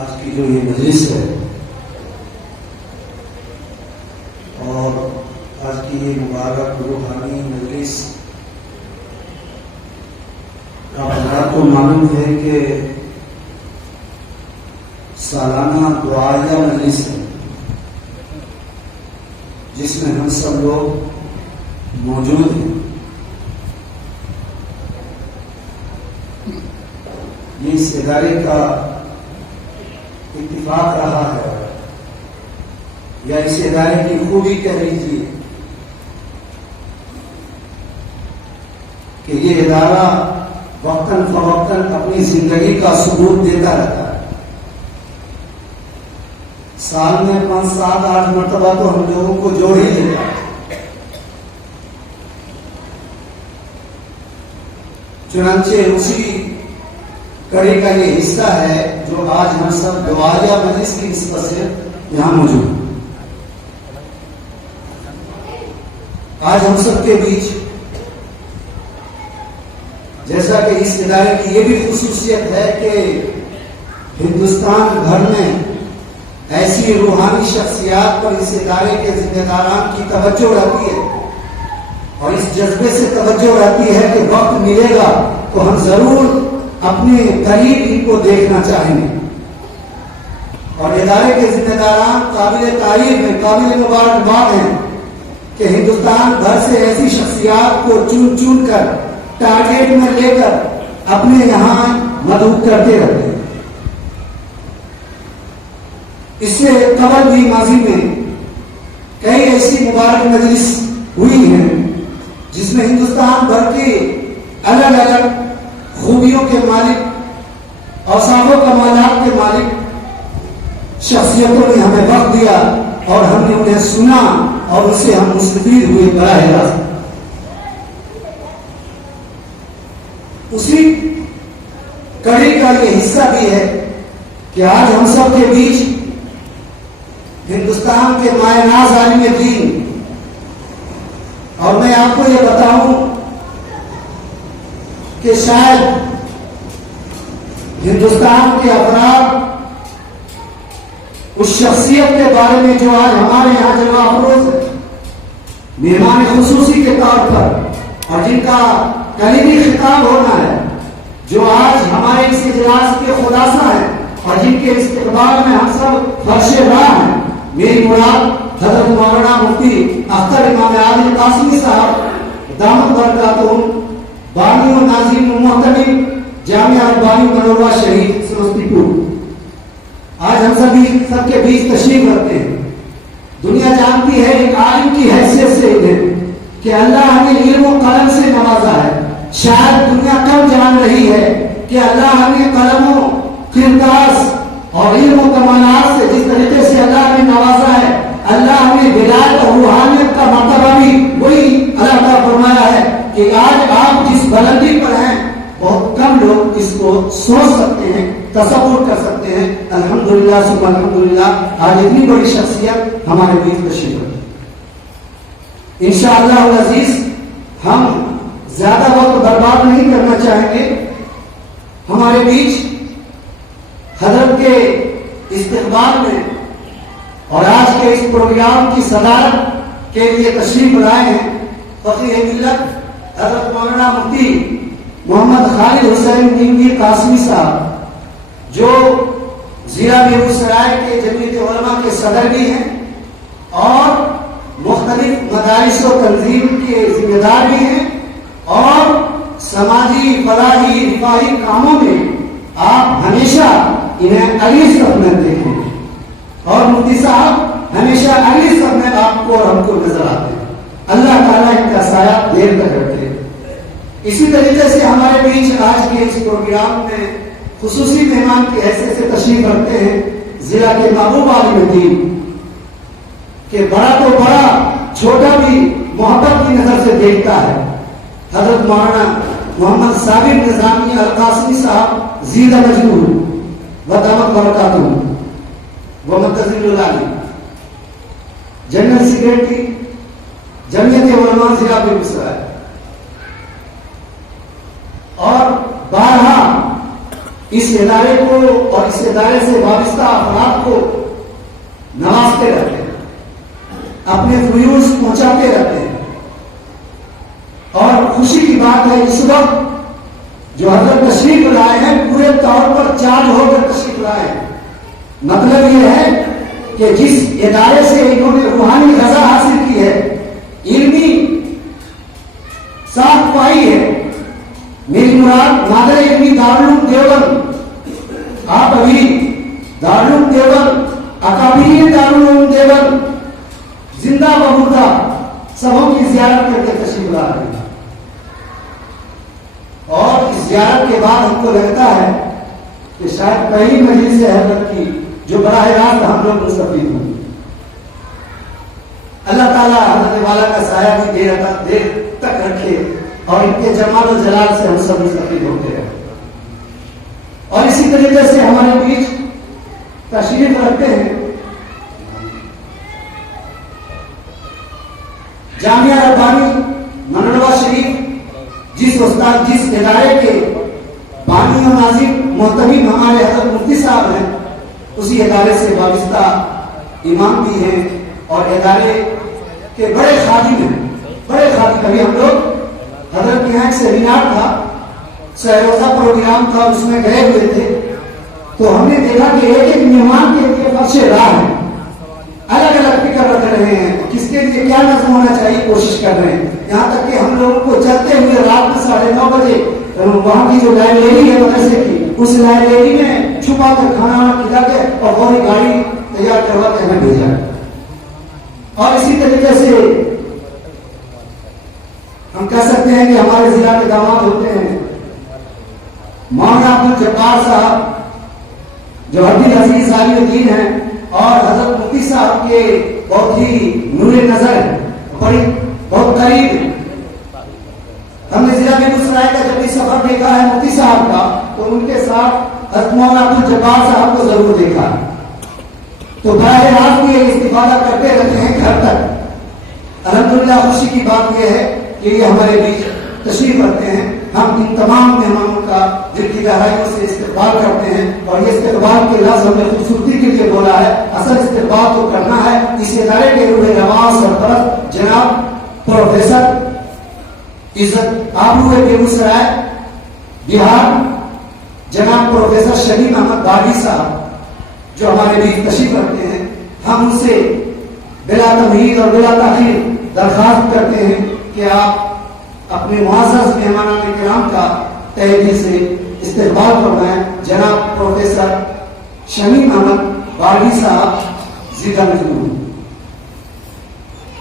آج کی جو یہ مجلس ہے اور آج کی یہ مبارک روحانی مجلس آپ حضرات کو معلوم ہے کہ سالانہ دعائیہ مجلس ہے جس میں ہم سب لوگ موجود ہیں. یہ اس ادارے کا اتفاق رہا ہے یا اس ادارے کی خوبی کہہ لیجیے کہ یہ ادارہ وقتاً فوقتاً اپنی زندگی کا ثبوت دیتا رہتا ہے. سال میں 5, 7, 8 مرتبہ تو ہم لوگوں کو جوڑ ہی دیتا ہے. چنانچہ اسی کڑی کا یہ حصہ ہے جو آج ہم سب دعائیہ مجلس کی نسبت سے یہاں موجود ہیں. آج ہم سب کے بیچ جیسا کہ اس ادارے کی یہ بھی خصوصیت ہے کہ ہندوستان بھر میں ایسی روحانی شخصیات پر اس ادارے کے ذمہ داران کی توجہ رہتی ہے اور اس جذبے سے توجہ رہتی ہے کہ وقت ملے گا تو ہم ضرور اپنے قریب ان کو دیکھنا چاہیں گے. اور ادارے کے ذمہ داران قابل تعریف ہیں, قابل مبارکباد ہیں کہ ہندوستان بھر سے ایسی شخصیات کو چن چن کر ٹارگیٹ میں لے کر اپنے یہاں مدعو کرتے رہتے ہیں. اس سے قبل بھی ماضی میں کئی ایسی مبارک مجلس ہوئی ہیں جس میں ہندوستان بھر کے الگ الگ خوبیوں کے مالک, اوصاف و کمالات کے مالک شخصیتوں نے ہمیں وقت دیا اور ہم نے انہیں سنا اور اس سے ہم مستفید ہوئے براہ راست. اسی کڑی کا یہ حصہ بھی ہے کہ آج ہم سب کے بیچ ہندوستان کے مائے ناز عالم دین, اور میں آپ کو یہ بتاؤں کہ شاید ہندوستان کے افراد اس شخصیت کے بارے میں جو آج ہمارے یہاں جلوہ افروز ہے, مہمان خصوصی کے طور پر اور جن کا کلیدی خطاب ہونا ہے, جو آج ہمارے اس اجلاس کے خلاصہ ہیں اور جن کے استقبال میں ہم سب فرش راہ ہیں, میری مراد حضرت مولانا مفتی اختر امام عادل قاسمی صاحب دامت برکاتہم, بانی و ناظرین و محترم جامعہ البانی منورہ شریف سمستی پور. آج ہم سب کے بیچ تشریف رکھتے ہیں. دنیا جانتی ہے ایک عالم کی حیثیت سے انہیں کہ اللہ ہمیں علم و قلم سے نوازا ہے. شاید دنیا کم جان رہی ہے کہ اللہ ہمیں قلم و کرتاس اور علم و کمالات سے جس طریقے سے اللہ نے نوازا ہے, اللہ ہمیں ولایت اور روحانیت کا مرتبہ بھی وہی اللہ تعالیٰ فرمایا ہے کہ آج آپ جس بلندی پر ہیں بہت کم لوگ اس کو سوچ سکتے ہیں, تصور کر سکتے ہیں. الحمدللہ ثم الحمدللہ آج اتنی بڑی شخصیت ہمارے بیچ تشریف رکھی. انشاءاللہ العزیز ہم زیادہ وقت برباد نہیں کرنا چاہیں گے. ہمارے بیچ حضرت کے استقبال میں اور آج کے اس پروگرام کی صدارت کے لیے تشریف لائے ہیں فقیہ ملت حضرت مولانا مفتی محمد خالد حسین نیمگی قاسمی صاحب, جو ضلع بیگوسرائے کے جمعیت علماء کے صدر بھی ہیں اور مختلف مدارس و تنظیم کے ذمہ دار بھی ہیں اور سماجی فلاحی رفاہی کاموں میں آپ ہمیشہ انہیں اگلی صف میں دیکھیں گے اور مفتی صاحب ہمیشہ اگلی صف میں آپ کو اور ہم کو نظر آتے ہیں. اللہ تعالیٰ ان کا سایہ دیر تک رکھے. اسی طریقے سے ہمارے بیچ آج کے اس پروگرام میں خصوصی مہمان کی حیثیت سے تشریف رکھتے ہیں ضلع کے محبوب عالم دین کہ بڑا تو بڑا چھوٹا بھی محبت کی نظر سے دیکھتا ہے, حضرت مولانا محمد صابر نظامی القاسمی صاحب زیدہ مجنون و دامت برکاتہم و منتظر العالی, جنرل سیکریٹری جمعیت علماء ضلع بیگوسرائے, اور بارہا اس ادارے کو اور اس ادارے سے وابستہ افراد کو نوازتے رہتے ہیں، اپنے فیوز پہنچاتے رہتے ہیں. اور خوشی کی بات ہے اس وقت جو حضرت تشریف لائے ہیں پورے طور پر چارج ہو کر تشریف لائے ہیں. مطلب یہ ہے کہ جس ادارے سے انہوں نے روحانی غذا حاصل کی ہے، علمی ساکھ پائی ہے، میری مراد مادر علمی دارالعلوم دیوبند، آپ ابھی دارالعلوم دیوبند، اکابرین دارالعلوم دیوبند زندہ بمردہ سبوں کی زیارت کر کے تشریف لا رہے ہیں. اور اس زیارت کے بعد ہم کو لگتا ہے کہ شاید پہلی مجلس حضرت کی جو براہ راست ہم لوگ مستفید ہوں. اللہ تعالیٰ حضرت والا کا سایہ بھی دیر تک رکھے اور ان کے جمال و جلال سے ہم سب مستفید ہوتے ہیں. اور اسی طریقے سے ہمارے بیچ تشریف رکھتے ہیں جامعہ ربانی منڈوا شریف، جس ادارے کے بانی و ناظم محتمم ہمارے حضرت مفتی صاحب ہیں، اسی ادارے سے وابستہ امام بھی ہیں اور ادارے کے بڑے خادم ہیں. کبھی ہم لوگ حضرت کے یہاں ایک سیمینار تھا، سہروزہ پروگرام تھا، اس میں گئے ہوئے تھے تو ہم نے دیکھا کہ ایک مہمان کے لیے فرش راہ ہے، الگ الگ فکر رکھ رہے ہیں، کس کے لیے کیا نظم ہونا چاہیے کوشش کر رہے ہیں. یہاں تک کہ ہم لوگوں کو چلتے ہوئے رات میں 9:30 بجے وہاں کی جو لائبریری ہے مدرسے کی، اس لائبریری میں چھپا کر کھانا کھلا کے اور فوری گاڑی تیار کروا کے ہمیں بھیجا. اور اسی طریقے سے ہم کہہ سکتے ہیں کہ ہمارے ضلع کے داماد ہوتے ہیں مولانا عبدالجبار صاحب جو حدیث عزیز عالی الدین ہیں اور حضرت مفتی صاحب کے بہت ہی نور نظر ہیں، بہت قریب ہیں. ہم نے ضلع بیگوسرائے کا جب بھی سفر دیکھا ہے مفتی صاحب کا تو ان کے ساتھ حضرت مولانا عبدالجبار صاحب کو ضرور دیکھا ہے. تو براہ راست بھی استفادہ کرتے رہتے ہیں گھر تک. الحمدللہ خوشی کی بات یہ ہے کہ یہ ہمارے بیچ تشریف رکھتے ہیں. ہم ان تمام مہمانوں کا دل کی گہرائیوں سے استقبال کرتے ہیں اور یہ استقبال کے لفظ ہم نے خوبصورتی کے لیے بولا ہے. اصل استقبال تو کرنا ہے اس ادارے کے روح رواں سرپرست جناب پروفیسر عزت آبرو بیگوسرائے بہار جناب پروفیسر شمیم احمد باغی صاحب جو ہمارے بیچ تشریف رکھتے ہیں. ہم ان سے بلا تمہید اور بلا تاخیر درخواست کرتے ہیں کہ آپ اپنے معزز مہمانان کرام کا تہہ دل سے استقبال فرمائیں. جناب پروفیسر شمیم احمد باغی صاحب زندہ مجموعہ.